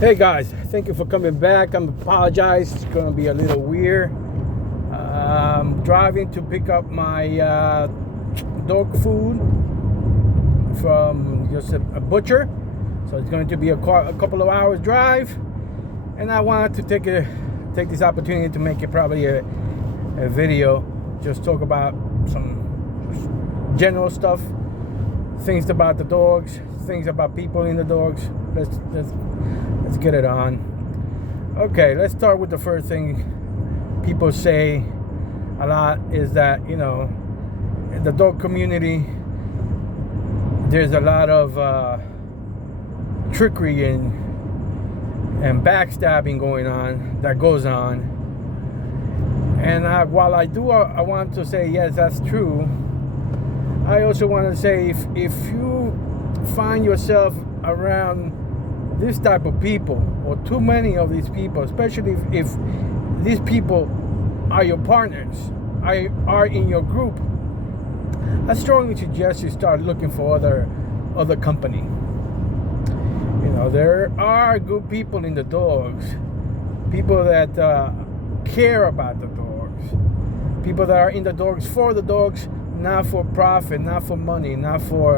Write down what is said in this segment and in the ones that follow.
Hey guys, thank you for coming back. I apologize. It's going to be a little weird. I'm driving to pick up my dog food from just a butcher. So it's going to be a couple of hours drive. And I wanted to take this opportunity to make it probably a video. Just talk about some general stuff. Things about the dogs. Things about people in the dogs. Let's get it on. Okay, let's start with the first thing people say a lot is that, in the dog community, there's a lot of trickery and backstabbing goes on. And while I want to say, yes, that's true, I also want to say if you find yourself around this type of people, or too many of these people, especially if these people are your partners, are in your group, I strongly suggest you start looking for other company. There are good people in the dogs, people that care about the dogs, people that are in the dogs for the dogs, not for profit, not for money, not for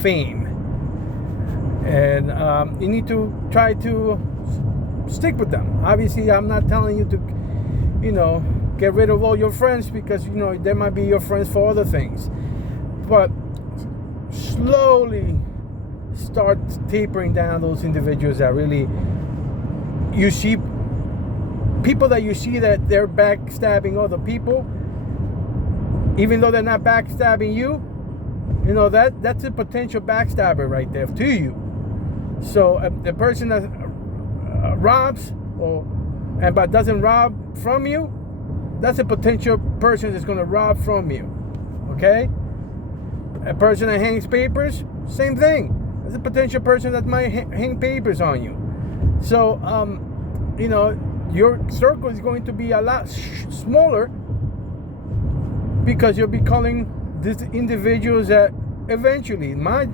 fame. And you need to try to stick with them. Obviously, I'm not telling you to, get rid of all your friends, because, they might be your friends for other things. But slowly start tapering down those individuals that really, you see, people that you see that they're backstabbing other people, even though they're not backstabbing you, that's a potential backstabber right there to you. So the person that robs but doesn't rob from you, that's a potential person that's going to rob from you. Okay? A person that hangs papers, same thing. That's a potential person that might hang papers on you. So, your circle is going to be a lot smaller, because you'll be calling these individuals that eventually, my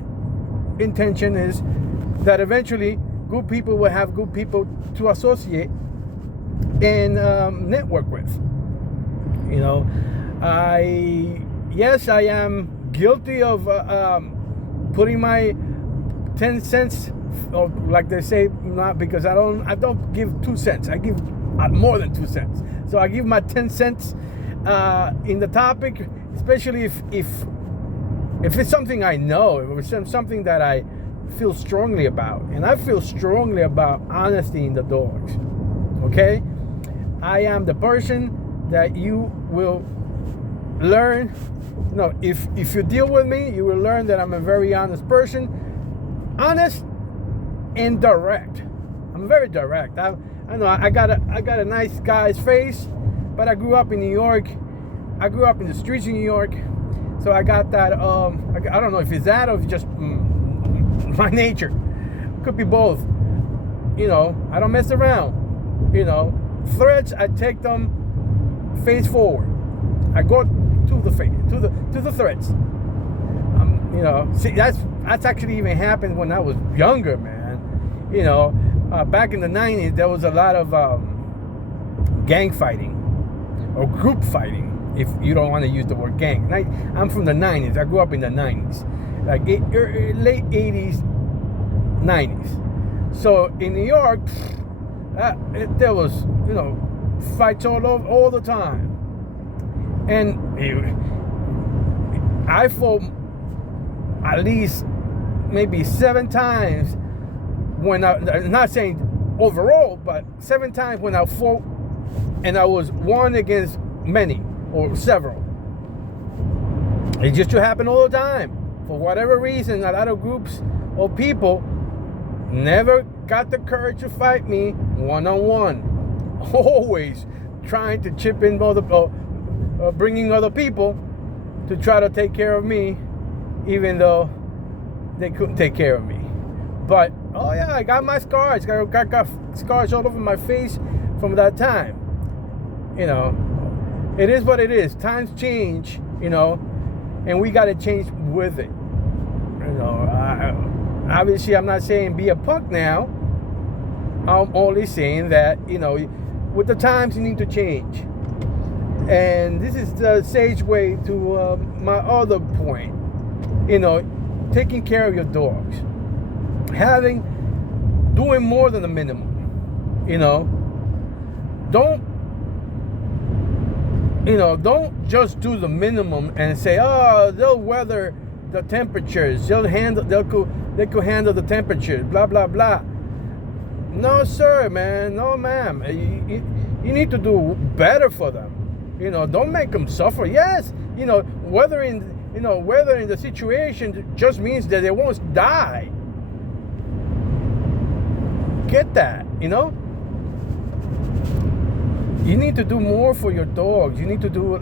intention is that eventually good people will have good people to associate and network with. I am guilty of putting my 10 cents, or like they say, not because I don't give 2 cents. I give more than 2 cents. So I give my 10 cents in the topic, especially if it's something I know, if it's something that I feel strongly about. And I feel strongly about honesty in the dogs. Okay? I am the person that you will learn. If you deal with me, you will learn that I'm a very honest person. Honest and direct. I'm very direct. I know I got a nice guy's face, but I grew up in New York. I grew up in the streets of New York. So I got that, I don't know if it's that or just my nature. Could be both. I don't mess around. Threats, I take them face forward. I go to the face, to the threats. See, that's actually even happened when I was younger, man. Back in the 90s, there was a lot of gang fighting or group fighting, if you don't want to use the word gang. I'm from the 90s. I grew up in the 90s, like late 80s, 90s. So in New York, there was, fights all the time. And I fought at least maybe 7 times when I'm not saying overall, but 7 times when I fought, and I was one against many or several. It just to happen all the time. For whatever reason, a lot of groups of people never got the courage to fight me one-on-one. Always trying to chip in bringing other people to try to take care of me, even though they couldn't take care of me. But I got my scars. Got scars all over my face from that time. It is what it is. Times change, and we got to change with it. Obviously, I'm not saying be a punk now, I'm only saying that, with the times you need to change. And this is the sage way to my other point. Taking care of your dogs. Doing more than the minimum. Don't just do the minimum and say, oh, they'll weather the temperatures. They could handle the temperatures, blah, blah, blah. No, sir, man. No, ma'am. You need to do better for them. Don't make them suffer. Yes, weathering the situation just means that they won't die. Get that, You need to do more for your dogs. You need to do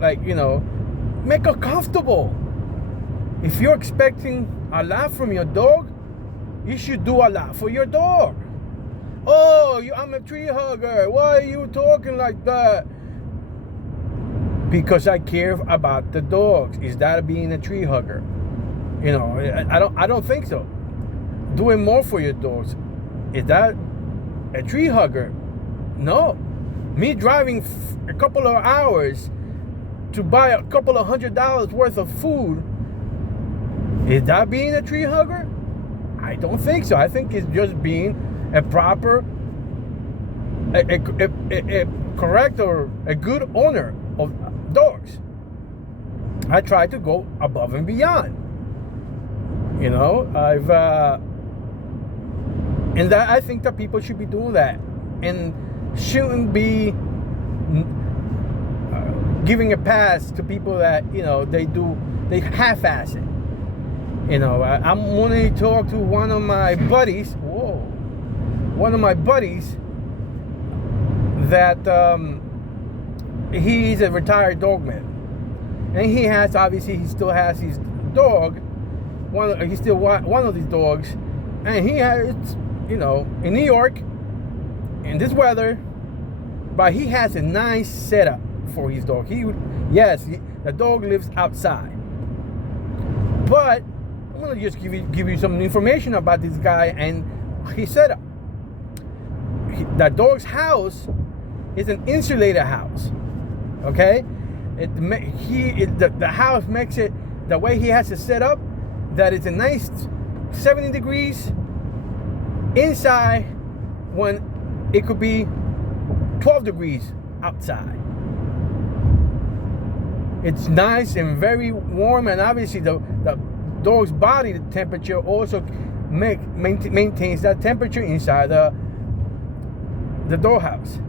make her comfortable. If you're expecting a lot from your dog, you should do a lot for your dog. Oh, I'm a tree hugger. Why are you talking like that? Because I care about the dogs. Is that being a tree hugger? I don't think so. Doing more for your dogs, is that a tree hugger? No. Me driving a couple of hours to buy a couple of $100 worth of food, is that being a tree hugger? I don't think so. I think it's just being a proper, a correct or a good owner of dogs. I try to go above and beyond. I think that people should be doing that and shouldn't be giving a pass to people that they half-ass it. I'm wanting to talk to one of my buddies. That he's a retired dogman, and he still has his dog. He's still one of these dogs, and he has, in New York, in this weather, but he has a nice setup for his dog. The dog lives outside, but I'm gonna just give you some information about this guy and his setup. That dog's house is an insulated house. Okay, the house makes it the way he has it set up, that it's a nice 70 degrees inside when it could be 12 degrees outside. It's nice and very warm, and obviously the dog's body temperature also maintains that temperature inside the doghouse.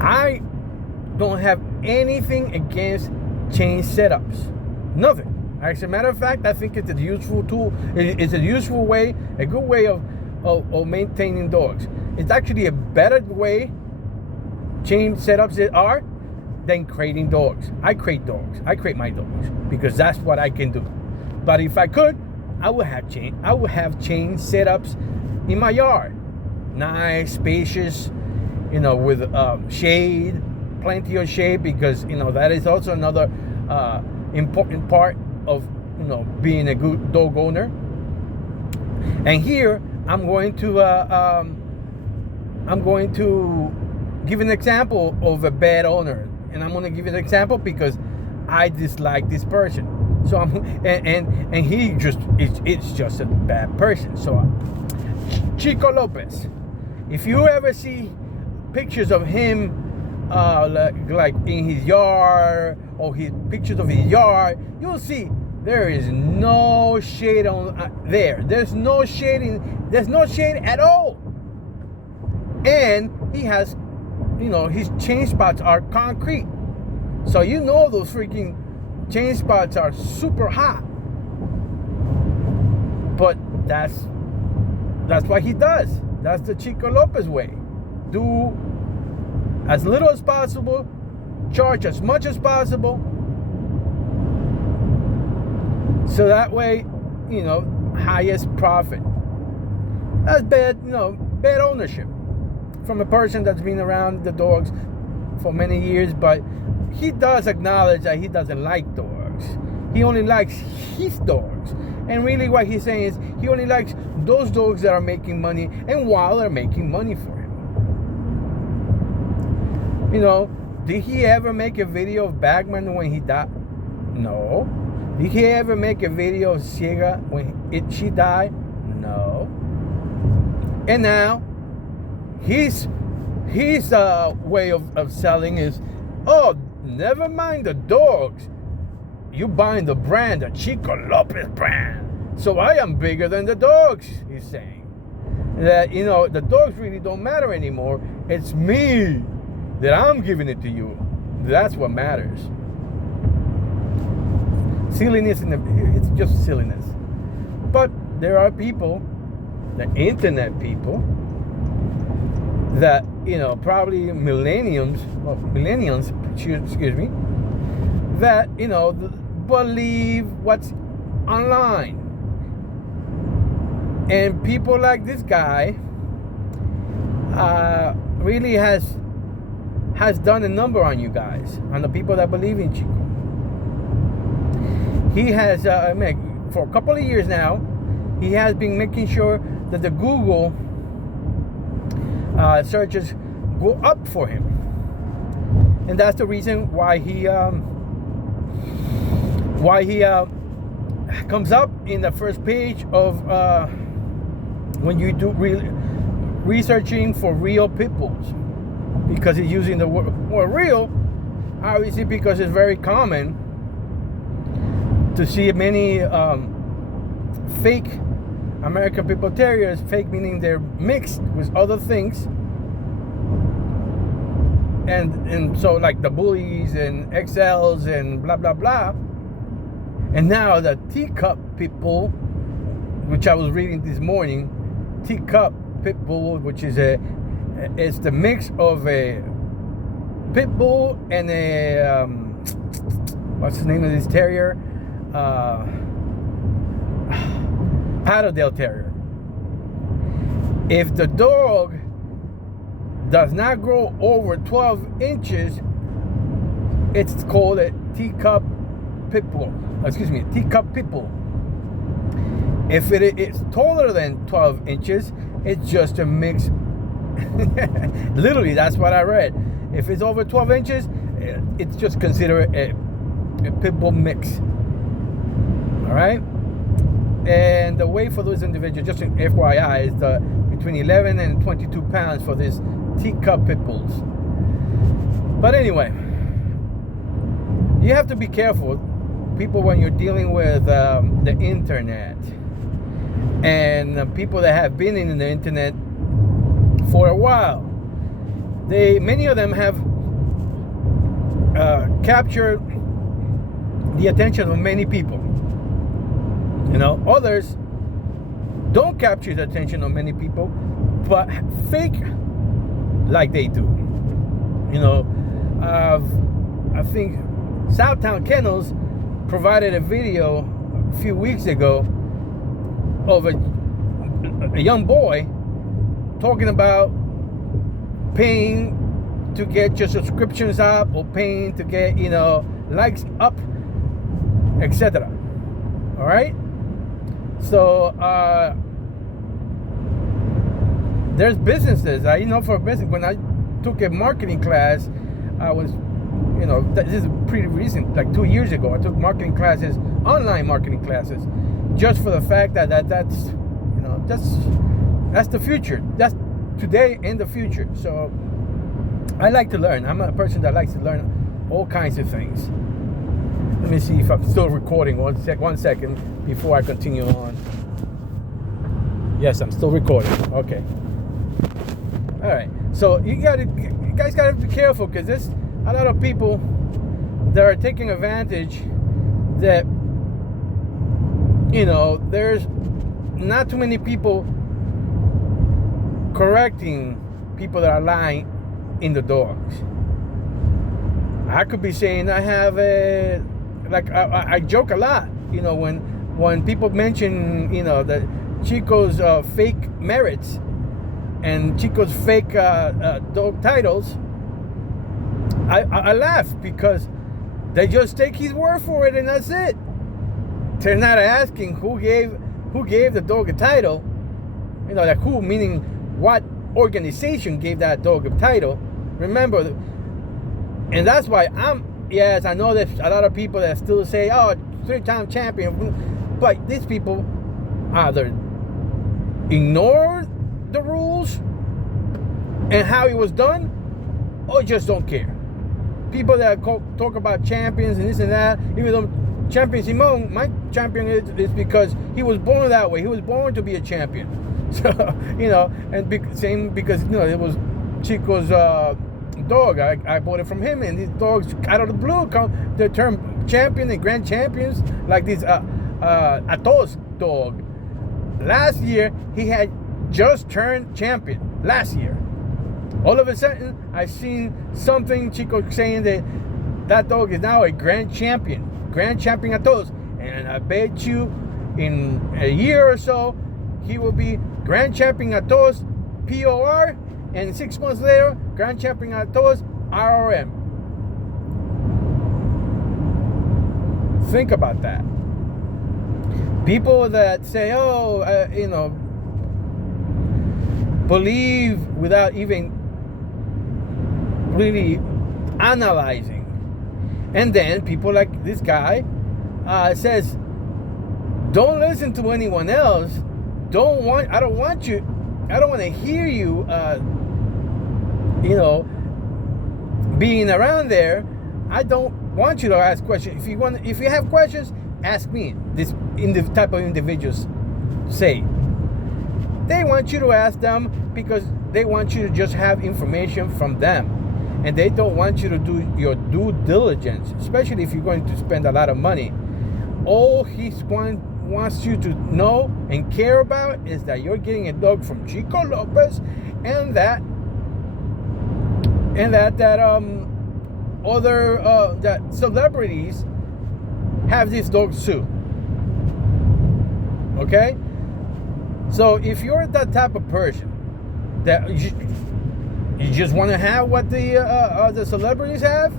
I don't have anything against chain setups. Nothing. As a matter of fact, I think it's a useful tool. It's a useful way, a good way of maintaining dogs. It's actually a better way, chain setups are, than crating dogs. I crate dogs. I crate my dogs because that's what I can do. But if I could, I would have chain setups in my yard. Nice, spacious, with shade, plenty of shade, because that is also another important part of being a good dog owner. And here I'm going to give an example of a bad owner, and I'm going to give an example because I dislike this person. So and he it's just a bad person. So Chico Lopez, if you ever see pictures of him like in his yard, or his pictures of his yard, you'll see there is no shade on there. There's no shade at all. And he has, his chain spots are concrete. So those freaking chain spots are super hot. But that's what he does. That's the Chico Lopez way. Do as little as possible, charge as much as possible, so that way, highest profit. That's bad, bad ownership from a person that's been around the dogs for many years, but he does acknowledge that he doesn't like dogs. He only likes his dogs. And really what he's saying is he only likes those dogs that are making money and while they're making money for him. You know, did he ever make a video of Bagman when he died? No. Did he ever make a video of Ciega when she died? No. And now his way of selling is, oh, never mind the dogs. You buying the brand, the Chico Lopez brand. So I am bigger than the dogs, he's saying. That, you know, the dogs really don't matter anymore. It's me that I'm giving it to you. That's what matters. Silliness, it's just silliness. But there are people, the internet people, that, you know, probably millennials, excuse me, that, you know, believe what's online. And people like this guy really has done a number on you guys, on the people that believe in Chico. He has, for a couple of years now, he has been making sure that the Google searches go up for him. And that's the reason why he comes up in the first page of when you do researching for real pit bulls, because he's using the word real, obviously, because it's very common to see many fake American Pit Bull Terriers. Fake meaning they're mixed with other things, and so like the bullies and XLs and blah blah blah. And now the teacup Pit Bull, which I was reading this morning, teacup Pit Bull, which is it's the mix of a Pit Bull and a what's the name of this terrier? Patterdale Terrier. If the dog does not grow over 12 inches, it's called a teacup Pit Bull. Excuse me, teacup Pit Bull. If it is taller than 12 inches, it's just a mix. Literally, that's what I read. If it's over 12 inches, it's just considered a Pit Bull mix. All right? And the weight for those individuals, just an FYI, is between 11 and 22 pounds for these teacup Pit Bulls. But anyway, you have to be careful, people, when you're dealing with the internet. And people that have been in the internet for a while, many of them have captured the attention of many people. You know, others don't capture the attention of many people, but fake like they do. You know, I think Southtown Kennels provided a video a few weeks ago of a young boy talking about paying to get your subscriptions up, or paying to get, you know, likes up, etc. All right? So there's businesses. I know for a business, when I took a marketing class, I was, you know, this is pretty recent, like 2 years ago. I took marketing classes, online marketing classes, just for the fact that that's, you know, that's the future. That's today and the future. So I like to learn. I'm a person that likes to learn all kinds of things. Let me see if I'm still recording. One second before I continue on. Yes, I'm still recording. Okay. All right. So you guys gotta be careful, because there's a lot of people that are taking advantage. That, you know, there's not too many people correcting people that are lying in the dogs. I could be saying I have I joke a lot, you know, when people mention, you know, that Chico's fake merits and Chico's fake dog titles, I laugh, because they just take his word for it, and that's it. they're not asking who gave the dog a title. You know, like who, meaning what organization gave that dog a title. Remember, and that's why yes, I know there's a lot of people that still say, oh, 3-time champion. But these people either ignore the rules and how it was done, or just don't care. People that talk about champions and this and that, even though Champion Simon, my champion is because he was born that way. He was born to be a champion. So, you know, and same because, you know, it was Chico's dog. I bought it from him, and these dogs out of the blue come the term champion and grand champions, like this Atos dog. Last year, he had just turned champion. Last year. All of a sudden, I've seen something, Chico saying that dog is now a grand champion Atos. And I bet you in a year or so, he will be grand champion Atos POR, and 6 months later, grand champion Atos RRM. Think about that. People that say, you know, believe without even really analyzing. And then people like this guy says, don't listen to anyone else. I don't want to hear you, you know, being around there. I don't want you to ask questions. If you have questions, ask me. This type of individuals say. They want you to ask them because they want you to just have information from them. And they don't want you to do your due diligence, especially if you're going to spend a lot of money. All he wants you to know and care about is that you're getting a dog from Chico Lopez, and that celebrities have these dogs too. Okay? So if you're that type of person that you just want to have what the celebrities have,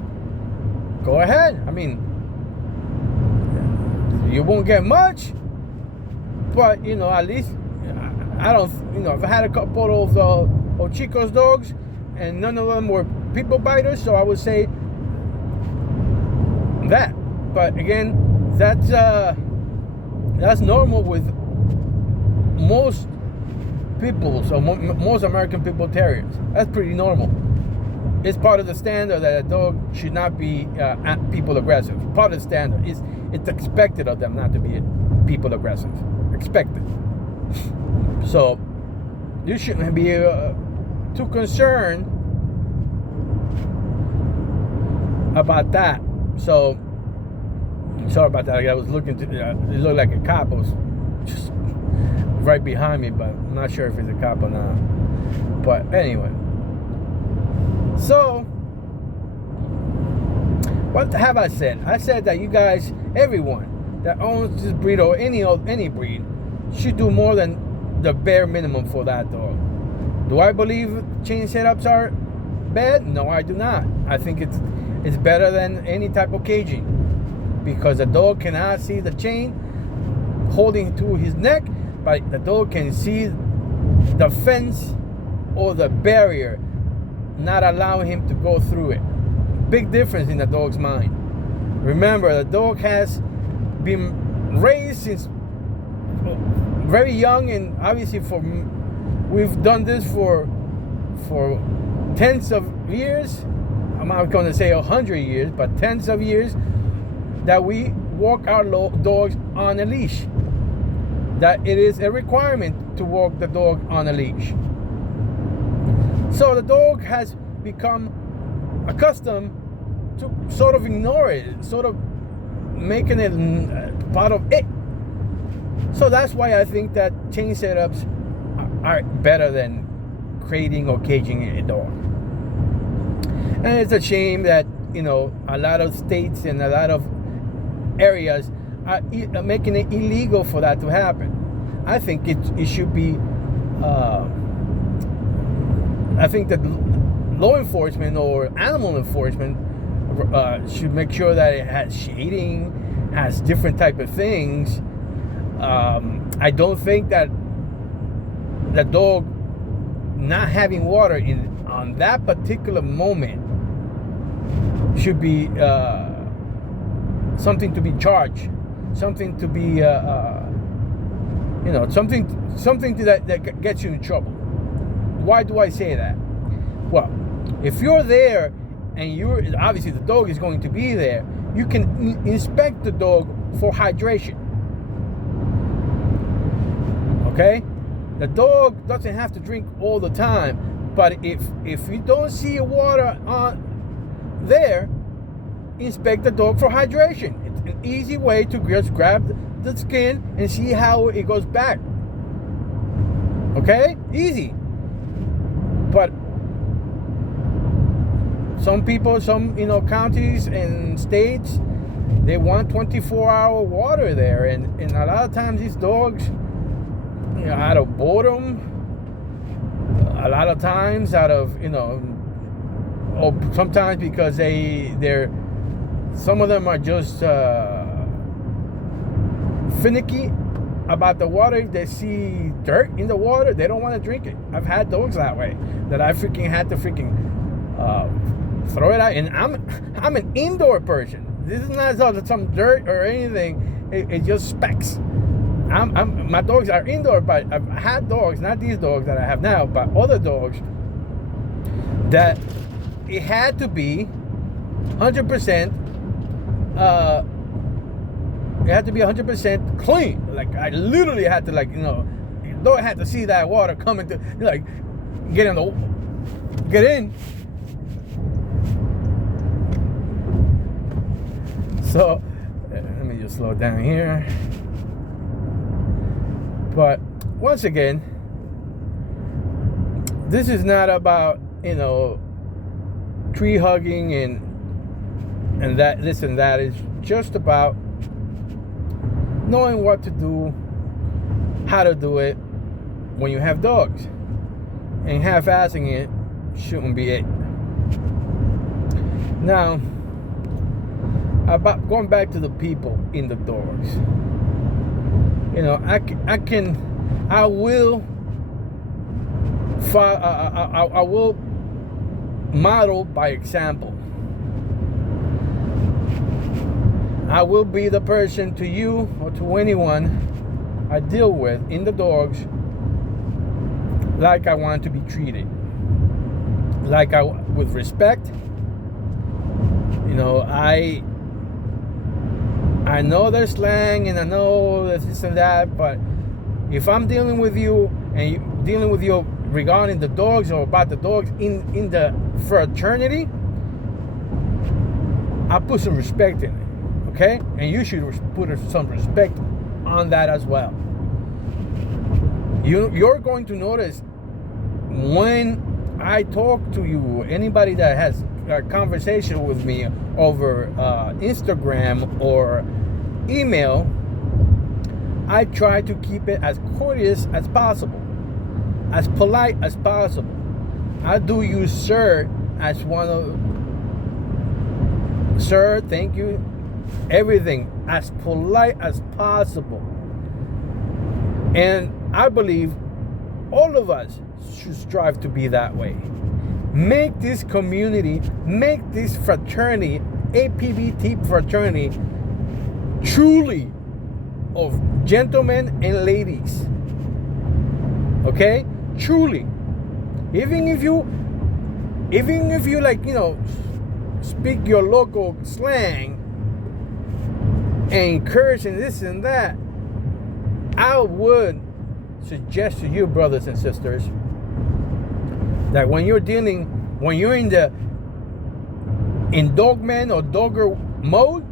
go ahead. I mean, you won't get much, but you know, at least I don't. You know, if I had a couple of Chico's dogs, and none of them were people biters, so I would say that. But again, that's normal with most people, so most American people terriers. That's pretty normal. It's part of the standard that a dog should not be people aggressive. Part of the standard is it's expected of them not to be people aggressive. Expected. So you shouldn't be too concerned about that. So sorry about that. I was looking to. It looked like a cop was just right behind me, but I'm not sure if it's a cop or not. But anyway, so what have I said? I said that you guys, everyone that owns this breed or any breed, should do more than the bare minimum for that dog. Do I believe chain setups are bad? No, I do not. I think it's better than any type of caging, because the dog cannot see the chain holding to his neck, but the dog can see the fence or the barrier, not allowing him to go through it. Big difference in the dog's mind. Remember, the dog has been raised since very young, and obviously we've done this for tens of years. I'm not going to say 100 years, but tens of years that we walk our dogs on a leash. That it is a requirement to walk the dog on a leash. So the dog has become accustomed to sort of ignore it, sort of making it part of it. So that's why I think that chain setups are better than crating or caging a dog. And it's a shame that, you know, a lot of states and a lot of areas are making it illegal for that to happen. I think it should be. I think that law enforcement or animal enforcement should make sure that it has shading, has different type of things. I don't think that the dog not having water on that particular moment should be something to be charged, something to be something that gets you in trouble. Why do I say that? Well, if you're there and obviously the dog is going to be there, you can inspect the dog for hydration. Okay? The dog doesn't have to drink all the time, but if you don't see water on there, inspect the dog for hydration. It's an easy way to just grab the skin and see how it goes back. Okay? Easy. But some people, counties and states, they want 24-hour water there, and a lot of times these dogs, out of boredom, a lot of times out of, or sometimes because some of them are just finicky about the water. If they see dirt in the water, they don't want to drink it. I've had dogs that way, that I had to throw it out. And I'm an indoor person. This is not some dirt or anything. It just specks. My dogs are indoor, but I've had dogs, not these dogs that I have now, but other dogs that it had to be 100%. It had to be 100% clean. Like I literally had to, dog had to see that water coming to, get in. So let me just slow down here. But once again, this is not about, tree hugging and that, this and that. It's just about knowing what to do, how to do it when you have dogs. And half-assing it shouldn't be it. Now, about going back to the people in the dogs. I will model by example. I will be the person to you or to anyone I deal with in the dogs like I want to be treated. With respect. I know there's slang and I know there's this and that, but if I'm dealing with you and dealing with you regarding the dogs or about the dogs in the fraternity, I put some respect in it, okay? And you should put some respect on that as well. You're going to notice when I talk to you, anybody that has a conversation with me over Instagram or email, I try to keep it as courteous as possible, as polite as possible. I do use sir as one of sir, thank you, everything as polite as possible. And I believe all of us should strive to be that way. Make this community, make this fraternity, APBT fraternity, truly of gentlemen and ladies. Okay? Truly. Even if you speak your local slang and curse and this and that, I would suggest to you, brothers and sisters, that when you're in dogman or dogger mode,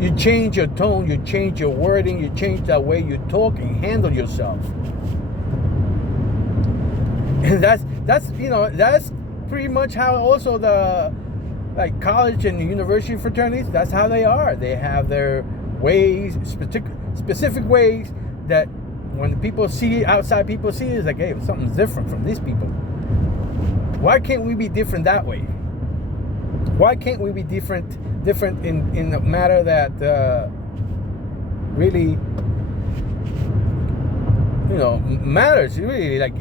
you change your tone, you change your wording, you change the way you talk and handle yourself. And that's pretty much how also the college and university fraternities, that's how they are. They have their ways, specific ways that when people see, outside people see, it's like, hey, something's different from these people. Why can't we be different that way? Why can't we be different different in a matter that really, matters. Really, like,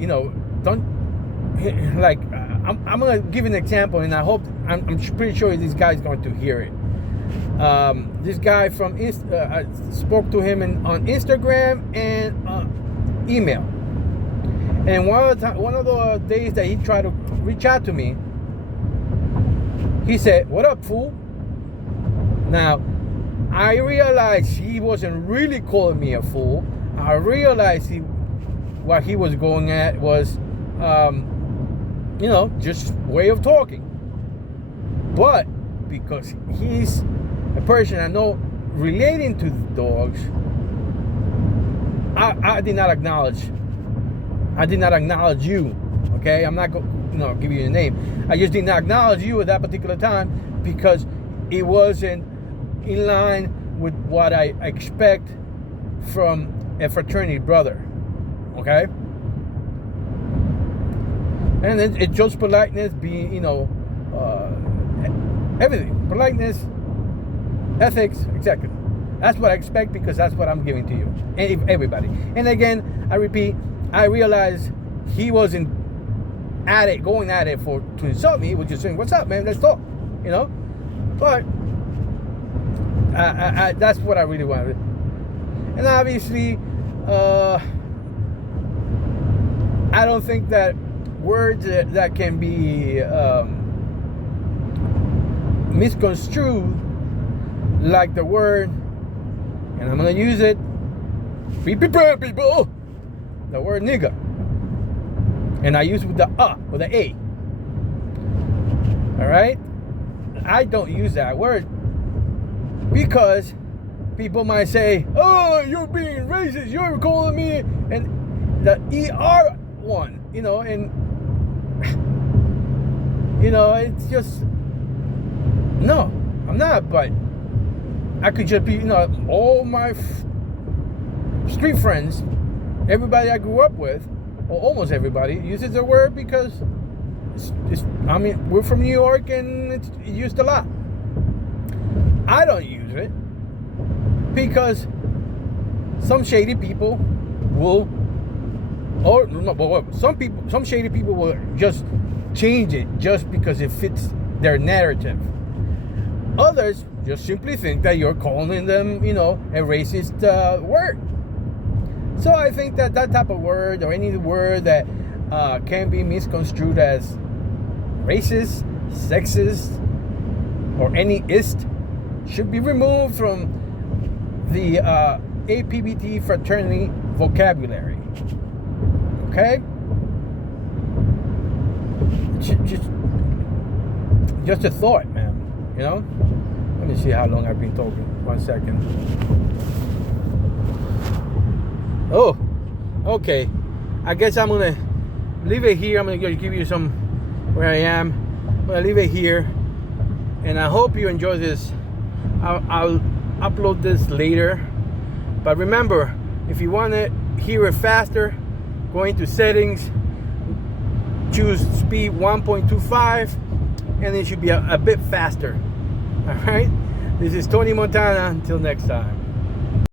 don't, like, I'm gonna give an example, and I hope, I'm pretty sure this guy's going to hear it. This guy from I spoke to him on Instagram and email. And one of the days that he tried to reach out to me, he said, "What up, fool?" Now, I realized he wasn't really calling me a fool. I realized what he was going at was, just way of talking. But because he's a person I know relating to the dogs, I did not acknowledge you. Okay, I'm not going to give you a name. I just did not acknowledge you at that particular time because it wasn't in line with what I expect from a fraternity brother. Okay, and it's just politeness, being everything, politeness, ethics, exactly. That's what I expect because that's what I'm giving to you, everybody. And again, I repeat, I realized he wasn't going at it to insult me. He was just saying, "What's up, man? Let's talk." But that's what I really wanted. And obviously, I don't think that words that can be misconstrued, like the word, and I'm gonna use it, be prepared, people, the word nigga, and I use with the or the a. All right, I don't use that word because people might say, "Oh, you're being racist, you're calling me," and the ER one, and it's just, no, I'm not. But I could just be, all my street friends, everybody I grew up with, or almost everybody, uses the word because we're from New York and it's used a lot. I don't use it because some shady people will, some shady people will just change it just because it fits their narrative. Others just simply think that you're calling them, a racist word. So I think that type of word, or any word that can be misconstrued as racist, sexist, or any ist, should be removed from the APBT fraternity vocabulary. Okay? Just a thought, man. Let me see how long I've been talking. 1 second. Oh, okay. I guess I'm gonna leave it here. I'm gonna give you some where I am. I'm gonna leave it here, and I hope you enjoy this. I'll upload this later. But remember, if you want to hear it faster, go into settings, choose speed 1.25, and it should be a bit faster. All right. This is Tony Montana. Until next time.